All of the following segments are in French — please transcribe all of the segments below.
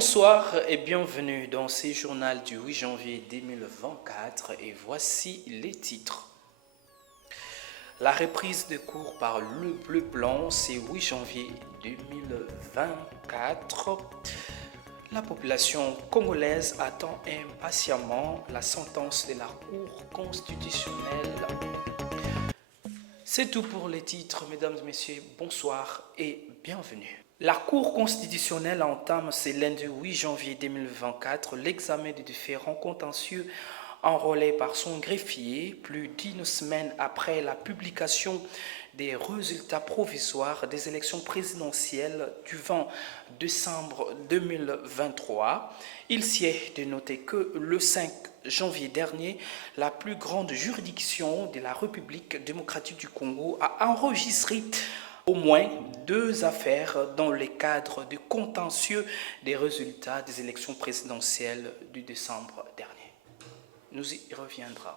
Bonsoir et bienvenue dans ce journal du 8 janvier 2024 et voici les titres. La reprise de cours par le Bleu Blanc, c'est 8 janvier 2024. La population congolaise attend impatiemment la sentence de la Cour constitutionnelle. C'est tout pour les titres, mesdames et messieurs. Bonsoir et bienvenue. La Cour constitutionnelle entame ce lundi 8 janvier 2024 l'examen des différents contentieux enrôlés par son greffier plus d'une semaine après la publication des résultats provisoires des élections présidentielles du 20 décembre 2023. Il s'y est de noter que le 5 janvier dernier, la plus grande juridiction de la République démocratique du Congo a enregistré au moins 2 affaires dans le cadre du contentieux des résultats des élections présidentielles du décembre dernier. Nous y reviendrons.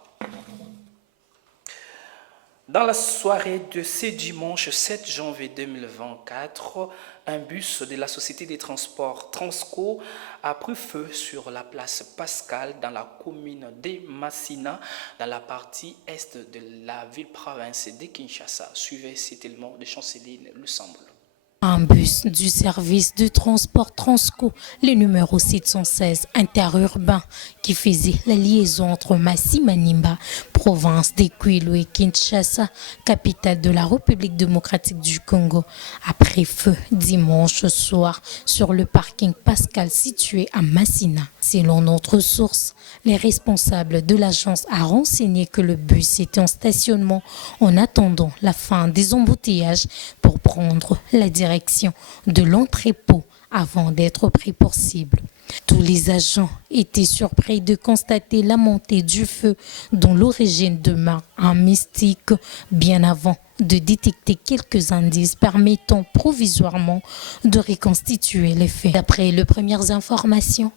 Dans la soirée de ce dimanche 7 janvier 2024, un bus de la société des transports Transco a pris feu sur la place Pascal dans la commune de Massina, dans la partie est de la ville-province de Kinshasa. Suivez cet élément de Chanceline Lusamble. Un bus du service de transport Transco, le numéro 716 interurbain, qui faisait la liaison entre Massi-Manimba, province de Kwilu et Kinshasa, capitale de la République démocratique du Congo, a pris feu dimanche soir sur le parking Pascal situé à Massina. Selon notre source, les responsables de l'agence ont renseigné que le bus était en stationnement en attendant la fin des embouteillages pour prendre la direction de l'entrepôt avant d'être pris pour cible. Tous les agents étaient surpris de constater la montée du feu dont l'origine demeure un mystique bien avant de détecter quelques indices permettant provisoirement de reconstituer les faits. D'après les premières informations,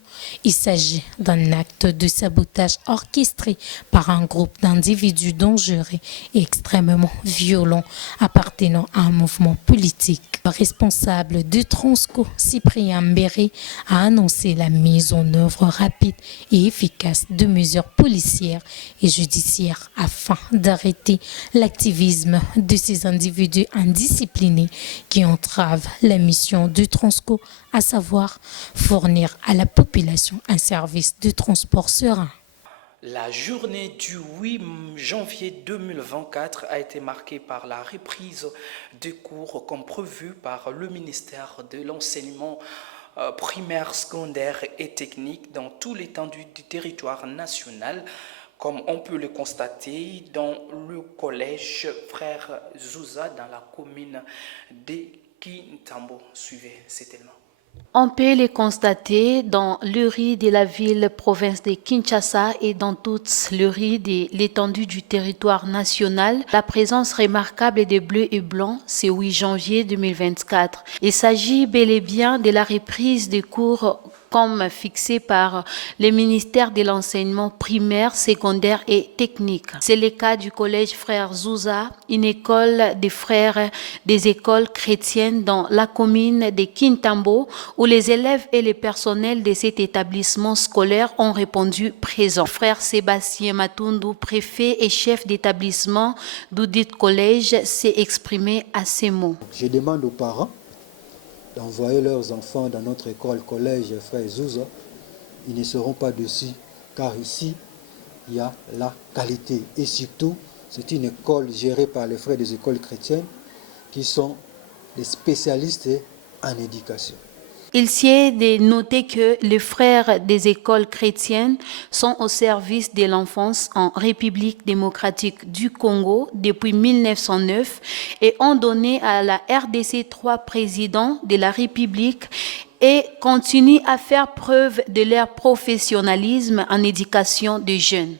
il s'agit d'un acte de sabotage orchestré par un groupe d'individus dangereux et extrêmement violents appartenant à un mouvement politique. Le responsable de Transco, Cyprien Mbéré, a annoncé la mise en œuvre rapide et efficace de mesures policières et judiciaires afin d'arrêter l'activisme de ces individus indisciplinés qui entravent la mission de Transco, à savoir fournir à la population un service de transport serein. La journée du 8 janvier 2024 a été marquée par la reprise des cours comme prévu par le ministère de l'enseignement primaire, secondaire et technique dans tout l'étendue du territoire national, comme on peut le constater dans le collège Frère Zouza dans la commune de Kintambo. Suivez cet élément. On peut les constater dans le riz de la ville-province de Kinshasa et dans toute le riz de l'étendue du territoire national. La présence remarquable des bleus et blancs, c'est 8 janvier 2024. Il s'agit bel et bien de la reprise des cours comme fixé par le ministère de l'enseignement primaire, secondaire et technique. C'est le cas du collège Frère Zouza, une école des frères des écoles chrétiennes dans la commune de Kintambo, où les élèves et les personnels de cet établissement scolaire ont répondu présents. Frère Sébastien Matundu, préfet et chef d'établissement d'Audit Collège, s'est exprimé à ces mots. Je demande aux parents d'envoyer leurs enfants dans notre école collège Frère Zouza. Ils ne seront pas dessus, car ici, il y a la qualité. Et surtout, c'est une école gérée par les frères des écoles chrétiennes qui sont des spécialistes en éducation. Il s'y est de noter que les frères des écoles chrétiennes sont au service de l'enfance en République démocratique du Congo depuis 1909 et ont donné à la RDC 3 présidents de la République et continuent à faire preuve de leur professionnalisme en éducation des jeunes.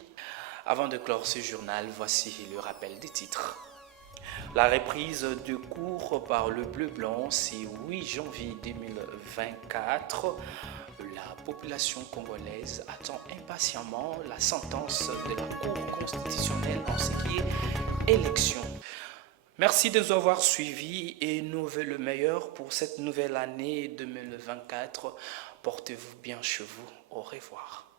Avant de clore ce journal, voici le rappel des titres. La reprise de cours par le Bleu Blanc, c'est 8 janvier 2024. La population congolaise attend impatiemment la sentence de la Cour constitutionnelle en ce qui est élection. Merci de nous avoir suivis et nous voulons le meilleur pour cette nouvelle année 2024. Portez-vous bien chez vous. Au revoir.